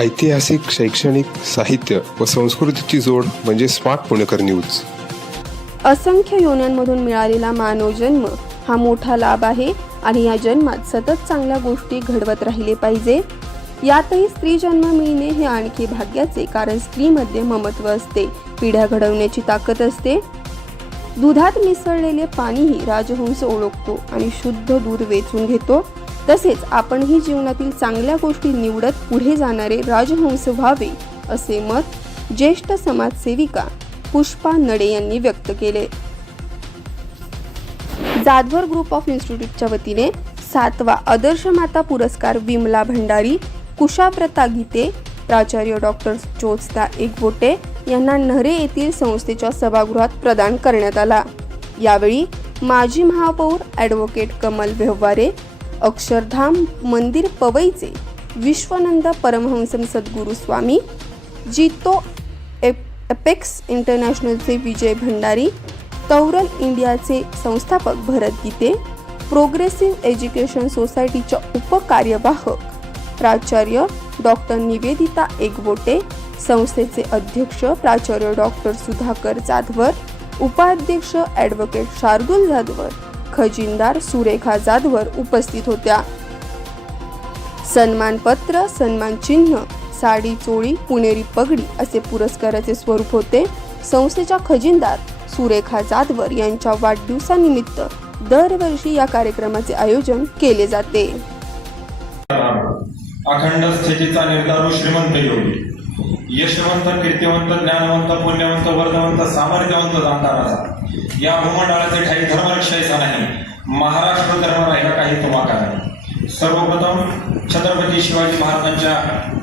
ऐतिहासिक शैक्षणिक साहित्य व संस्कृतीची जोड म्हणजे स्मार्ट पुणेकर न्यूज. असंख्य योन्यांमधून मिळालेला मानव जन्म हा मोठा लाभ आहे आणि या जन्मात सतत चांगल्या गोष्टी घडवत राहिले पाहिजे. यातही स्त्री जन्म मिळणे हे आणखी भाग्याचे कारण स्त्रीमध्ये ममत्व असते पिढ्या घडवण्याची ताकद असते. दुधात मिसळलेले पाणीही राजहंस ओळखतो आणि शुद्ध दूध वेचून घेतो. तसेच आपणही जीवनातील चांगल्या गोष्टी निवडत पुढे जाणारे राजहंस व्हावे असे मत ज्येष्ठ समाजसेविका पुष्पा नडे यांनी व्यक्त केले. जाधवर ग्रुप ऑफ इन्स्टिट्यूटच्या वतीने सातवा आदर्श माता पुरस्कार विमला भंडारी कुशाव्रता गीते प्राचार्य डॉक्टर ज्योत्स्ना एकबोटे यांना नहरे येथील संस्थेच्या सभागृहात प्रदान करण्यात आला. यावेळी माजी महापौर ॲडव्होकेट कमल व्यवहारे अक्षरधाम मंदिर पवईचे विश्वानंद परमहंसम सद्गुरू स्वामी जितो एप एपेक्स इंटरनॅशनलचे विजय भंडारी तौरल इंडियाचे संस्थापक भरत गीते प्रोग्रेसिव्ह एज्युकेशन सोसायटीच्या उपकार्यवाहक प्राचार्य डॉक्टर निवेदिता एकबोटे संस्थेचे अध्यक्ष प्राचार्य डॉक्टर सुधाकर जाधवर उपाध्यक्ष ॲडव्होकेट शार्दुल जाधवर खजिनदार सुरेखा जाधवर उपस्थित होत्या. सन्मानपत्र सन्मान चिन्ह साडी चोळी पुणेरी पगडी असे पुरस्काराचे स्वरूप होते. संस्थेच्या खजिनदार सुरेखा जाधवर यांच्या वाढदिवसानिमित्त दरवर्षी या कार्यक्रमाचे आयोजन केले जाते. अखंड स्थितीचा निर्धारू श्रीमंत योगी. यशवंत कीर्तिवंत ज्ञानवंत पुण्यवंत वर्धवंत सामर्थ्यवंत जाणकाराचा या भूमंडळाचे ठाई धर्मरक्षायचा नाही. महाराष्ट्र धर्म राहिला काही तुमाका नाही. सर्वप्रथम छत्रपती शिवाजी महाराजांच्या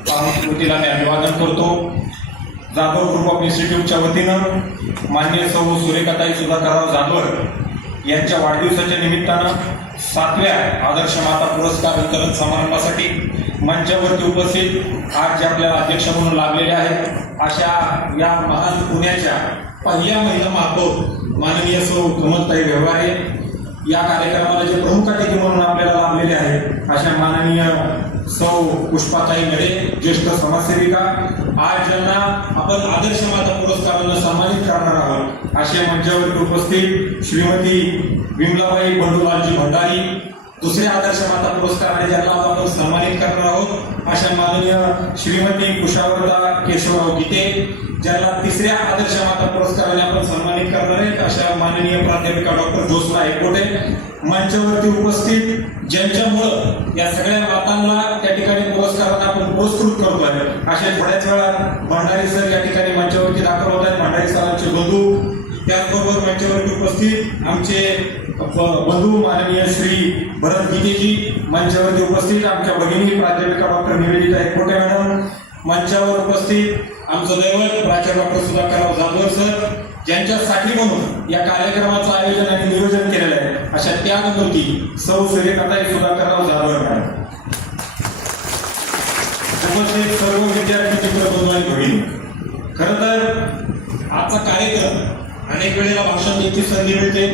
पावनस्मृतीला मी अभिवादन करतो. जाधव ग्रुप ऑफ इन्स्टिट्यूटच्या वतीनं मान्य सौ सुरेखाताई सुधाकरराव जाधवर यांच्या वाढदिवसाच्या निमित्तानं सातव्या आदर्श माता पुरस्कार वितरण समारंभासाठी मंचावरती उपस्थित आज जे आपल्याला अध्यक्ष म्हणून लाभलेले आहेत अशा या महान पुण्याच्या पहिल्या महिला महापौर माननीय सौ कमलताई व्यवहारे या कार्यक्रमाला जे प्रमुख अतिथी म्हणून आपल्याला लाभलेले आहेत अशा माननीय सौ पुष्पाताई नडे ज्येष्ठ समाजसेविका आज ज्यांना आपण आदर्श माता पुरस्कारांना सन्मानित करणार आहोत अशा मंचावरती उपस्थित श्रीमती विमलाबाई बंडूलालजी भंडारी दुसऱ्या आदर्श माता पुरस्काराने ज्यांना आपण सन्मानित करणार आहोत अशा माननीय श्रीमती कुशावरदा केशवराव गीते ज्यांना तिसऱ्या आदर्श माता पुरस्काराने आपण सन्मानित करणार आहेत अशा माननीय प्राध्यापिका डॉक्टर ज्योत्स्ना एकबोटे मंचावरती उपस्थित ज्यांच्यामुळं या सगळ्या मातांना त्या ठिकाणी पुरस्कारांना आपण पुरस्कृत करतोय अशा थोड्याच वेळात भंडारी सर या ठिकाणी मंचावरती दाखल होत आहेत. भंडारी सरांचे बंधू त्याचबरोबर मंचावरती उपस्थित आमचे बंधू माननीय श्री भरत गीतेजी मंचावरती उपस्थित आमच्या भगिनी प्राध्यापिका डॉक्टर निवेदिता एकपोटे मॅडम मंचावर उपस्थित आमचं दैवत प्राचार्य डॉक्टर सुधाकरराव जाधवर सर ज्यांच्यासाठी म्हणून या कार्यक्रमाचं आयोजन आणि नियोजन केलेलं आहे अशा त्यागमूर्ती सौ सूर्यकाताई सुधाकरराव जाधवर मॅडम. उपस्थित सर्व विद्यार्थी चित्र बनवायला होईल भगिनी खरं तर आजचा कार्यक्रम अनेक वेळेला भाषण द्यायची संधी मिळते.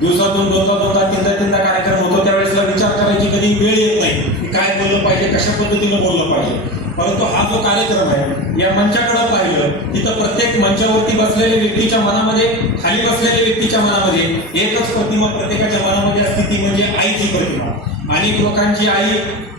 दिवसातून दोनदा दोनदा तीनदा तीनदा कार्यक्रम होतो त्यावेळेसला विचार करायची कधी वेळ येत नाही की काय बोललं पाहिजे कशा पद्धतीनं बोललं पाहिजे. परंतु हा जो कार्यक्रम आहे या मंचाकडे पाहिलं तिथं प्रत्येक मंचावरती बसलेल्या व्यक्तीच्या मनामध्ये खाली बसलेल्या व्यक्तीच्या मनामध्ये एकच प्रतिमा प्रत्येकाच्या मनामध्ये असते ती म्हणजे आईची प्रतिमा. अनेक लोकांची आई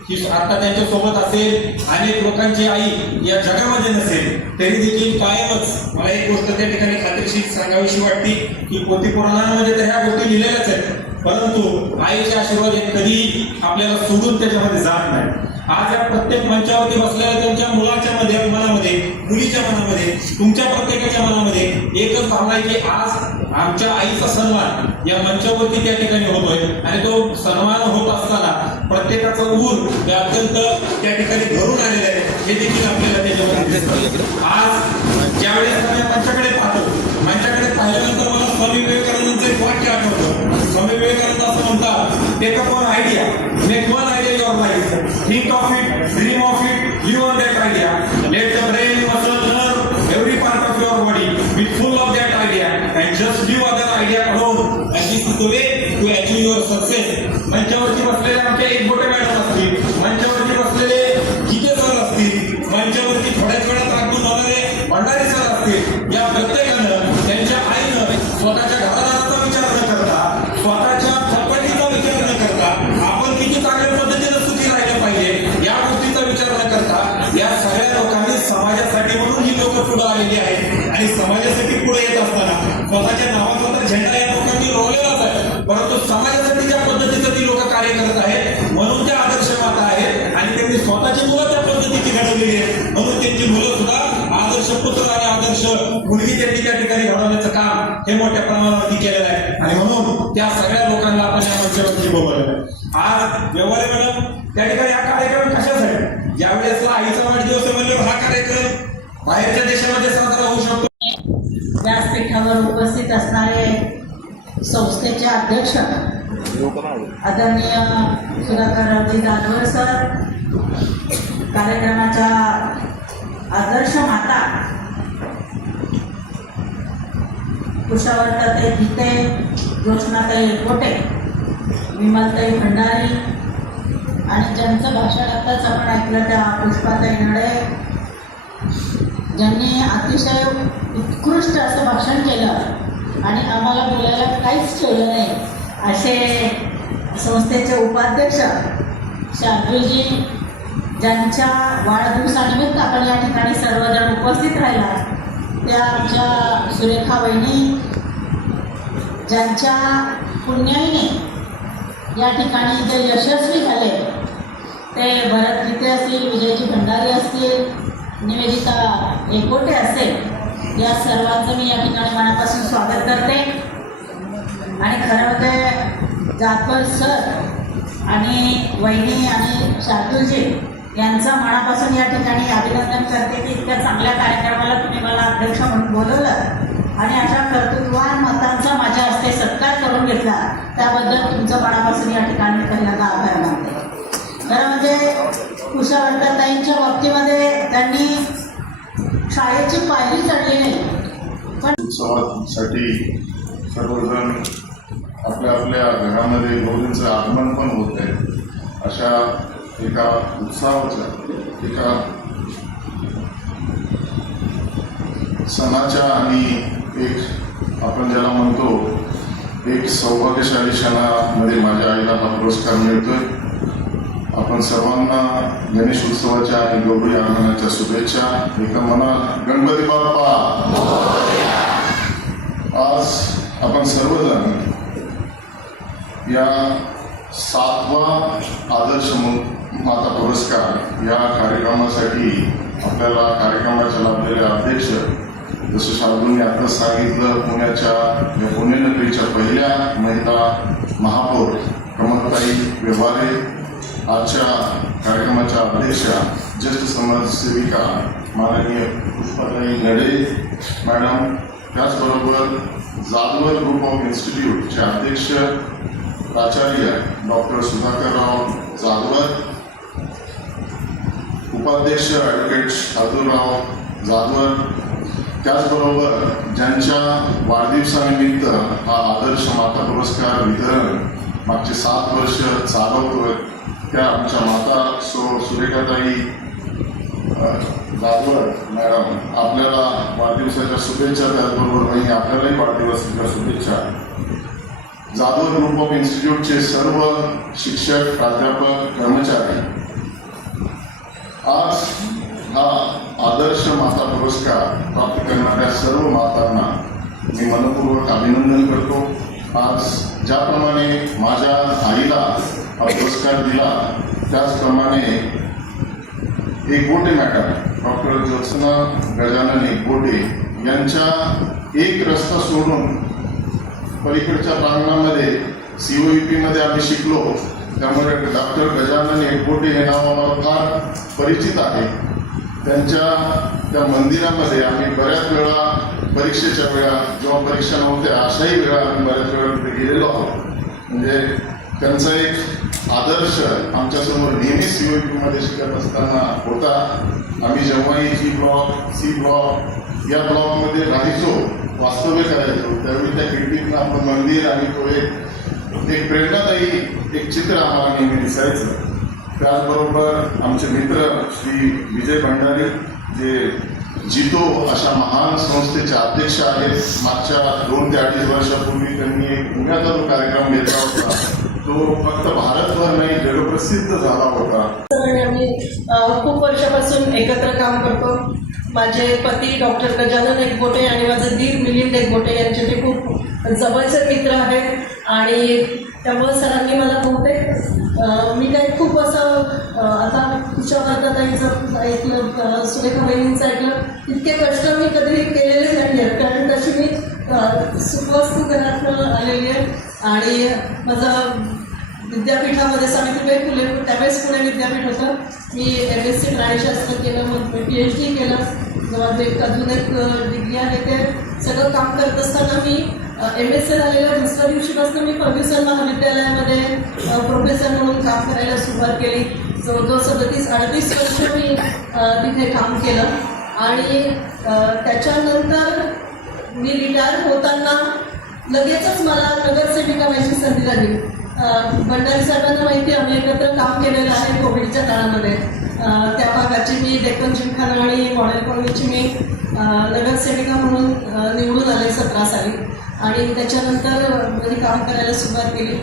ही आता त्यांच्यासोबत असेल अनेक लोकांची आई या जगामध्ये नसेल तरी देखील कायमच मला एक गोष्ट त्या ठिकाणी खात्रीशीर सांगावीशी वाटते की पोथी पुराणांमध्ये तर ह्या गोष्टी लिहिलेल्याच आहेत. परंतु आईचे आशीर्वाद हे कधी आपल्याला सोडून त्याच्यामध्ये जात नाही. आज या प्रत्येक मंचावरती बसलेल्या त्यांच्या मुलाच्या मध्ये मनामध्ये मुलीच्या मनामध्ये तुमच्या प्रत्येकाच्या मनामध्ये एकच भावना आहे की आज आमच्या आईचा सन्मान या मंचावरती त्या ठिकाणी होतोय. आणि तो सन्मान होत असताना प्रत्येकाचं ऊर अत्यंत त्या ठिकाणी भरून आलेलं आहे. हे देखील आपल्याला त्याच्यामध्ये आज आणि समाजासाठी पुढे येत असताना स्वतःच्या नावाचा तर झेंडा या लोकांनी रोवलेलाच आहे. परंतु समाजासाठी ज्या पद्धतीचं ती लोक कार्य करत आहेत म्हणून त्या आदर्श माता आहेत आणि त्यांनी स्वतःची मुलं त्या पद्धतीची घडवलेली आहेत. म्हणून त्यांची मुलं सुद्धा आदर्श पुत्र आणि आदर्श मुलगी त्यांनी त्या ठिकाणी घडवण्याचं काम हे मोठ्या प्रमाणावरती केलेलं आहे. आणि म्हणून त्या सगळ्या लोकांना आपण या मंचावरती बोलवलेलं आहे. आज व्यवहार मॅडम त्या ठिकाणी हा कार्यक्रम कशासाठी ज्या वेळेसला आईचा वाढदिवस आहे म्हणल्यावर हा कार्यक्रम बाहेरच्या देशामध्ये साजरा होऊ शकतो व्यासपीठावर उपस्थित असणारे संस्थेचे अध्यक्ष आदरणीय सुधाकररावजी जानवर सर कार्यक्रमाच्या आदर्श माता कुशावर्ताई गीते ज्योत्स्नाताई एकोटे विमलताई भंडारी आणि ज्यांचं भाषण आत्ताच आपण ऐकलं त्या पुष्पाताई नडे ज्यांनी अतिशय उत्कृष्ट असं भाषण केलं आणि आम्हाला बोलायला काहीच ठेवलं नाही असे संस्थेचे उपाध्यक्ष शार्दूलजी ज्यांच्या वाढदिवसानिमित्त आपण या ठिकाणी सर्वजण उपस्थित राहिला त्या आमच्या सुरेखा वहिनी ज्यांच्या पुण्याईने या ठिकाणी जे यशस्वी झाले ते भरत गीते असतील विजयजी भंडारी असतील निवेदिता एकोटे असेल या सर्वांचं मी या ठिकाणी मनापासून स्वागत करते. आणि खरं म्हणजे जाधवर सर आणि वहिनी आणि शार्दूलजी यांचं मनापासून या ठिकाणी अभिनंदन करते की इतक्या चांगल्या कार्यक्रमाला तुम्ही मला अध्यक्ष म्हणून बोलवलं. आणि अशा कर्तृत्वान मतांचा माझ्या हस्ते सत्कार करून घेतला. त्याबद्दल तुमचं मनापासून या ठिकाणी पहिल्यांदा आभार मानते. खरं म्हणजे कुशावर्ताईंच्या बाबतीमध्ये त्यांनी शाळेची पायरी चढली नाही. पण उत्सवासाठी सर्वजण आपल्या आपल्या घरामध्ये गौरींचं आगमन पण होत आहे. अशा एका उत्सवाच्या एका सणाच्या आणि एक आपण ज्याला म्हणतो एक सौभाग्यशाली क्षणामध्ये माझ्या आईला हा पुरस्कार मिळतोय. आपण सर्वांना गणेश उत्सवाच्या आणि गौरी आगमनाच्या शुभेच्छा. एका मनात गणपती बाप्पा! आज आपण सर्वजण या सातवा आदर्श माता पुरस्कार या कार्यक्रमासाठी आपल्याला कार्यक्रमाच्या लाभलेले अध्यक्ष जसं शार्दूलने आताच सांगितलं पुण्याच्या या पुण्यनगरीच्या पहिल्या महिला महापौर प्रमोदताई व्यवहारे आजच्या कार्यक्रमाच्या अध्यक्षा ज्येष्ठ समाजसेविका माननीय पुष्पाताई नडे मॅडम त्याचबरोबर जाधवर ग्रुप ऑफ इन्स्टिट्यूटचे अध्यक्ष प्राचार्य डॉक्टर सुधाकरराव जाधवर उपाध्यक्ष ॲडव्होकेट शादूराव जाधवर त्याचबरोबर ज्यांच्या वाढदिवसानिमित्त हा आदर्श माता पुरस्कार वितरण मागचे सात वर्ष चालवतोय त्या आमच्या माता सो सुरेखाताई अ, मॅडम आपल्याला वाढदिवसाच्या शुभेच्छा त्याचबरोबर नाही आपल्यालाही वाढदिवसाच्या शुभेच्छा. जाधव ग्रुप ऑफ इन्स्टिट्यूटचे सर्व शिक्षक प्राध्यापक कर्मचारी. आज हा आदर्श माता पुरस्कार प्राप्त करणाऱ्या सर्व मातांना मी मनपूर्वक अभिनंदन करतो. आज ज्याप्रमाणे माझ्या आईला हा पुरस्कार दिला. त्याचप्रमाणे एकबोटे मॅडम डॉक्टर ज्योत्सना गजानन एकबोटे यांच्या एक रस्ता सोडून पलीकडच्या प्रांगणामध्ये सीओईपी मध्ये आम्ही शिकलो. त्यामुळे डॉक्टर गजानन एकबोटे हे नाव आम्हाला फार परिचित आहे. त्यांच्या त्या मंदिरामध्ये आम्ही बऱ्याच वेळा परीक्षेच्या वेळा जेव्हा परीक्षा नव्हत्या अशाही वेळा आम्ही बऱ्याच वेळा गेलेलो आहोत. म्हणजे त्यांचा एक आदर्श आमच्यासमोर नेहमी सीओईपी मध्ये शिकत असताना होता. आम्ही जेव्हाही जी ब्लॉक सी ब्लॉक या ब्लॉकमध्ये राहायचो वास्तव्य करायचो त्यावेळी त्या खिडकीतनं आपण मंदिर आणि तो एक एक प्रेरणादायी एक चित्र आम्हाला नेहमी दिसायचं. त्याचबरोबर आमचे मित्र श्री विजय भंडारी जे जितो अशा महान संस्थेचे अध्यक्ष आहेत. मागच्या दोन ते अडीच वर्षापूर्वी त्यांनी एक पुण्याचा जो कार्यक्रम घेतला होता तो फक्त भारतभर नाही जगप्रसिद्ध झाला होता. आणि आम्ही खूप वर्षापासून एकत्र काम करतो. माझे पती डॉक्टर गजानन एकबोटे आणि माझे दीर मिलिंद एकबोटे यांचे ते खूप जवळचे मित्र आहेत. आणि त्यामुळे सरांनी मला बहुतेक मी काही खूप असं आता तिच्या वर्गाताईचं ऐकलं सुरेखा बहिणींचं ऐकलं इतके कष्ट मी कधी केलेले नाही आहेत कारण तशी मी सुखवस्तू घरातनं आलेली आहे. आणि माझं विद्यापीठामध्ये सावित्रीबाई फुले त्यावेळेस पुणे विद्यापीठ होतं. मी एम एस सी प्राणीशास्त्र केलं मग पी एच डी केलं. एक अजून एक डिग्री आहे ते. सगळं काम करत असताना मी एम एस सी झालेल्या दुसऱ्या दिवशीपासून मी फर्ग्युसन महाविद्यालयामध्ये प्रोफेसर म्हणून काम करायला सुरुवात केली. जवळजवळ सदतीस अडतीस वर्ष मी तिथे काम केलं. आणि त्याच्यानंतर मी रिटायर होताना लगेचच मला नगरसेविका व्हायची संधी झाली अं, भंडारी साहेबांना माहिती आम्ही एकत्र काम केलेलं आहे कोविडच्या काळामध्ये. त्या भागाची मी डेक्कन जिमखाना आणि मॉडेल कॉलनीची मी नगरसेविका म्हणून निवडून आले सतरा साली. आणि त्याच्यानंतर मी काम करायला सुरुवात केली.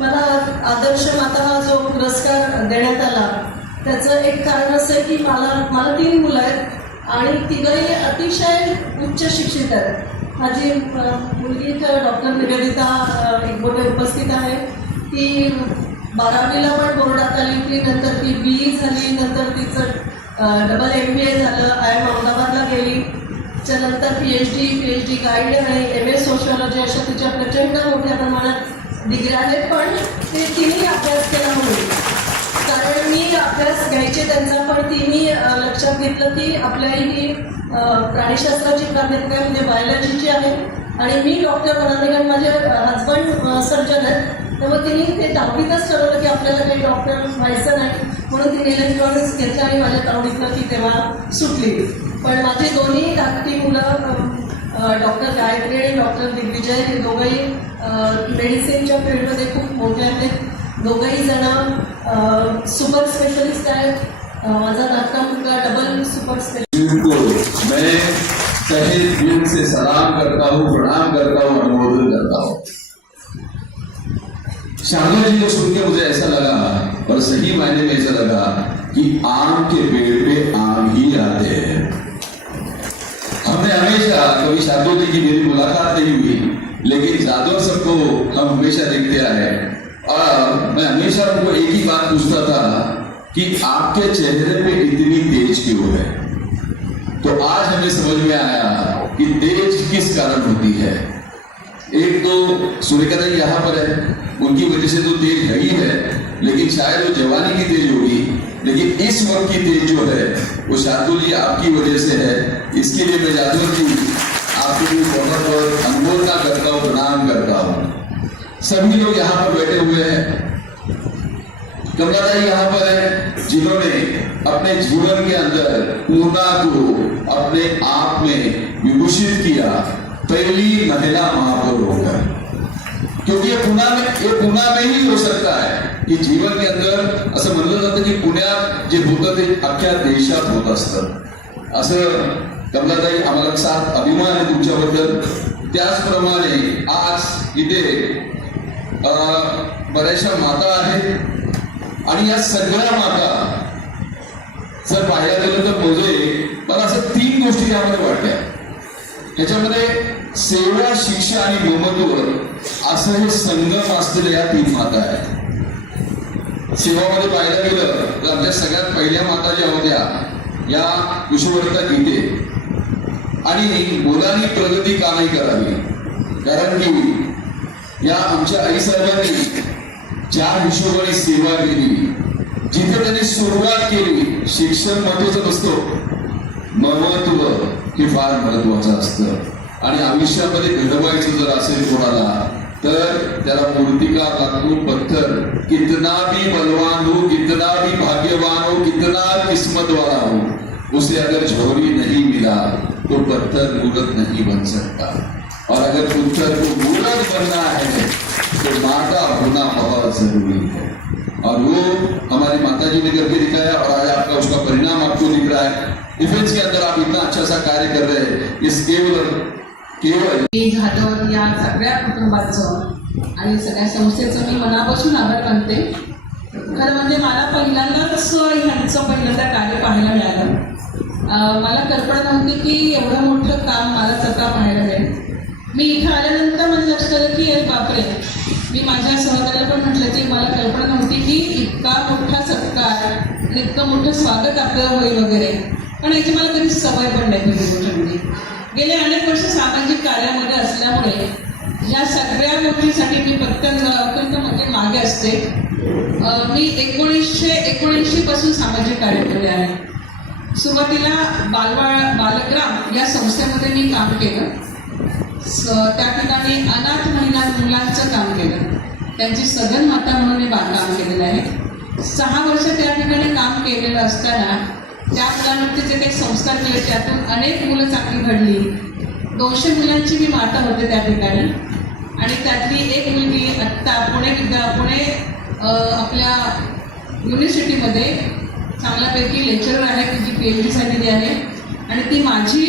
मला आदर्श माता हा जो पुरस्कार देण्यात आला त्याचं एक कारण असं आहे की मला मला तीन मुलं आहेत आणि तिघही अतिशय उच्च शिक्षित आहेत. माझी मुलगी डॉक्टर निवेदिता एकबोटे उपस्थित आहे. ती बारावीला पण बोर्डात आली होती नंतर ती बी ई झाली नंतर तिचं डबल एम बी ए झालं आय एम अहमदाबादला गेली. त्याच्यानंतर P H D P H D guide आणि एम एस सोशॉलॉजी अशा तिच्या प्रचंड मोठ्या प्रमाणात डिग्री आहेत. पण ते तिन्ही अभ्यास केला म्हणून. घ्यायचे त्यांचा पण तिने लक्षात घेतलं की आपल्या ही प्राणीशास्त्राची प्राध्यापिका म्हणजे बायोलॉजीची आहे. आणि मी डॉक्टर म्हणाले कारण माझे हजबंड सर्जन आहेत त्यामुळे तिने ते दहावीतच ठरवलं की आपल्याला काही डॉक्टर व्हायचं नाही. म्हणून तिने इलेक्ट्रॉनिक्स घेतलं आणि माझ्या तावडीतलं ती तेव्हा सुटली. पण माझी दोन्ही धाकटी मुलं डॉक्टर गायत्री आणि डॉक्टर दिग्विजय हे दोघंही मेडिसिनच्या फील्डमध्ये खूप मोठे आहेत. दोघंही जण सुपर स्पेशलिस्ट आहेत. माझा धाकटा मुलगा डबल सुपर स्पेशलिस्ट से सलाम करता हूँ, प्रणाम करता हूँ, अनुमोदन करता हूँ। शारदा जी को सुन के मुझे ऐसा लगा, और सही मायने में ऐसा लगा कि आम के पेड़ पे आम ही आते हैं। हमने हमेशा, कभी शारदो जी की मेरी मुलाकात नहीं हुई, लेकिन जादव सबको हम हमेशा देखते आए और मैं हमेशा उनको एक ही बात पूछता था कि आपके चेहरे पे इतनी तेज क्यों है? तो आज हमें समझ में आया कि तेज किस कारण होती है। एक तो सूर्यकला यहाँ पर है, उनकी वजह से तो तेज है ही है, लेकिन शायद वो जवानी की तेज होगी। लेकिन इस वक्त की तेज जो है, वो शार्दुल आपकी वजह से है। इसके लिए मैं जादव जी, आपके लिए बहुत बहुत अनुमोदना करता हूँ, प्रणाम करता हूँ। सभी लोग यहाँ पर बैठे हुए हैं। कमलादाई यहाँ पर है, जिन्होंने अपने जीवन के अंदर पूर्णा को अपने आप में विभूषित किया, पहली महिला महापौर होकर। क्योंकि ये पुन्हा में, ये पुन्हा में ही हो सकता है की जीवन के अंदर, असं म्हणलं जातं की पुण्यात जे होतं ते अख्ख्या देशात होत असतं। असं कमलाताई आम्हाला साथ अभिमान आहे तुमच्याबद्दल. त्याचप्रमाणे आज इथे बऱ्याचशा माता आहेत. आणि या सगळ्या माता जर पाहायला गेलं तर मोजे मला असं तीन गोष्टी यामध्ये वाटल्या. ह्याच्यामध्ये सेवा शिक्षा आणि ममत्व असं हे संगम असलेल्या या तीन माता आहेत. सेवामध्ये पाहायला गेलं तर आमच्या सगळ्यात पहिल्या माता ज्या होत्या या विश्ववर्ता गीते. आणि मुलांनी प्रगती का नाही करावी? कारण की या आमच्या आईसाहेबांनी ज्या हिशोबाने सेवा केली. जिथे त्यांनी सुरुवात केली शिक्षण महत्वाचं नसतं. महत्त्व हे फार महत्वाचं असतं. आणि आयुष्यामध्ये घडवायचं जर असेल कोणाला तर त्याला मूर्तिका लागतो पत्थर कितना भी बलवान हो कितना भी भाग्यवान हो कितना किस्मत वाला हो उसे अगर झोरी नहीं मिला तो पत्थर मूर्त नहीं बन सकता. और अगर पुत्र को मूर्त बनना है तो माता होना बहुत जरूरी है। और वो हमारी माता जी ने करके दिखाया और आज आपका उसका परिणाम आपको दिख रहा है। डिफेंस के अंदर आप इतना अच्छा सा कार्य कर रहे हैं। इस केवल केवल मी जाधव या सगळ्या कुटुंबाचं आणि सगळ्या संस्थेचं मी मनापासून आभार मानते. खरं म्हणजे मला पहिल्यांदाच ह्यांचं पहिल्यांदा कार्य पाहायला मिळालं. मला कल्पना नव्हती की एवढं मोठं काम मला स्वतः पाहायला मिळेल. मी इथं आल्यानंतर मला लक्षात आलं की बापरे. मी माझ्या सहकार्याला पण म्हटलं की मला कल्पना नव्हती की इतका मोठा सत्कार आणि इतकं मोठं स्वागत आपल्याला होईल वगैरे. पण याची मला कधी सवय पण नाही पहिली गोष्ट म्हणजे गेले अनेक वर्ष सामाजिक कार्यामध्ये असल्यामुळे या सगळ्या गोष्टीसाठी मी प्रत्यंत अत्यंत म्हणजे मागे असते. मी एकोणीसशे एकोणऐंशी पासून सामाजिक कार्य केले आहे. सुरुवातीला बालवाळ बालग्राम या संस्थेमध्ये मी काम केलं. त्या ठिकाणी अनाथ महिला मुलांचं काम केलं. त्यांची सदन माता म्हणून मी बांधकाम केलेलं आहे. सहा वर्ष त्या ठिकाणी काम केलेलं असताना त्या मुलांवरती जे काही संस्कार केले त्यातून अनेक मुलं चांगली घडली दोनशे मुलांची मी माता होते त्या ठिकाणी. आणि त्यातली एक मुलगी आत्ता पुणे विद्या पुणे आपल्या युनिव्हर्सिटीमध्ये चांगल्यापैकी लेक्चरर आहे तिची पी एच डीसाठी झालेली आहे. आणि ती माझी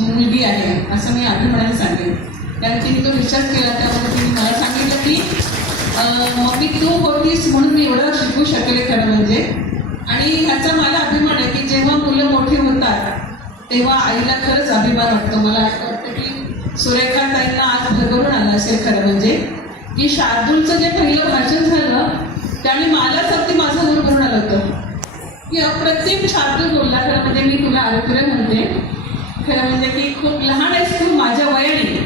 मुलगी आहे असं मी अभिमानाने सांगेन. कारण तिने तो विचार केला त्यामुळे तिने मला सांगितलं की मम्मी तू होतीस म्हणून मी एवढं शिकू शकले खरं म्हणजे. आणि ह्याचा मला अभिमान आहे की जेव्हा मुलं मोठी होतात तेव्हा आईला खरंच अभिमान वाटतो. मला असं वाटतं की सुरेखा ताईंना आज भरभरून आलं असेल खरं म्हणजे. की शार्दूलचं जे पहिलं भाषण झालं त्याने मलाच अगदी माझं दूर भरून आलं होतं. की प्रत्येक शार्दूल बोलला खरं म्हणजे मी तुला आरोग्य म्हणते. खरं म्हणजे की खूप लहान आहेस तू माझ्या वयाने.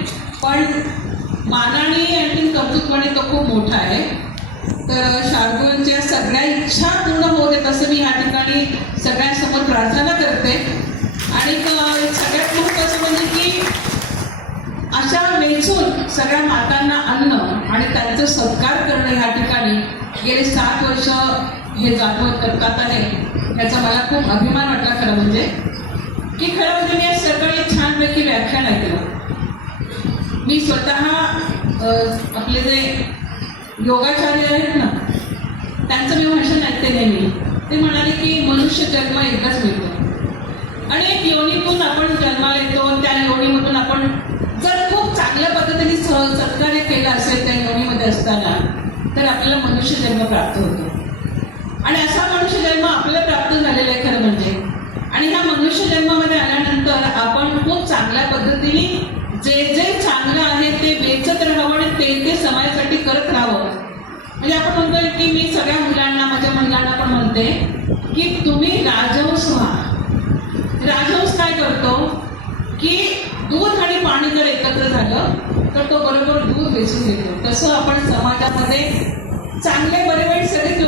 पण मानाने आणि कर्तृत्वाने तो खूप मोठा आहे. तर शार्दूलच्या सगळ्या इच्छा पूर्ण होत आहेत असं मी या ठिकाणी सगळ्यांसमोर प्रार्थना करते. आणि सगळ्यात महत्त्वाचं म्हणजे की अशा वेचून सगळ्या मातांना अन्न आणि त्यांचं सत्कार करणं ह्या ठिकाणी गेले सात वर्ष हे जागवत करतात आहे. याचा मला खूप अभिमान वाटला खरं म्हणजे. की खरं म्हणजे मी आज सकाळी छानपैकी व्याख्यान ऐकलं मी स्वतः आपले जे योगाचार्य आहेत ना त्यांचं मी भाषण ऐकते नेहमी. ते म्हणाले की मनुष्य जन्म एकदाच मिळतो. आणि एक योनीतून आपण जन्माला येतो त्या योनीमधून आपण जर खूप चांगल्या पद्धतीने सह सत्कार्य केलं असेल त्या योनीमध्ये असताना तर आपल्याला मनुष्य जन्म प्राप्त होतो. आणि असा मनुष्य जन्म आपल्याला प्राप्त झालेला आहे खरं म्हणजे. जन्मामध्ये आल्यानंतर आपण खूप चांगल्या पद्धतीने जे जे चांगलं आहे ते वेचत राहावं आणि ते ते समाजासाठी करत राहावं. म्हणजे आपण म्हणतोय की मी सगळ्या मुलांना माझ्या मुलांना पण म्हणते की तुम्ही राजहंस व्हा. राजहंस काय करतो? की दूध आणि पाणी जर एकत्र झालं तर तो बरोबर दूध वेचून घेतो. तसं आपण समाजामध्ये चांगले बरे वाईट सगळे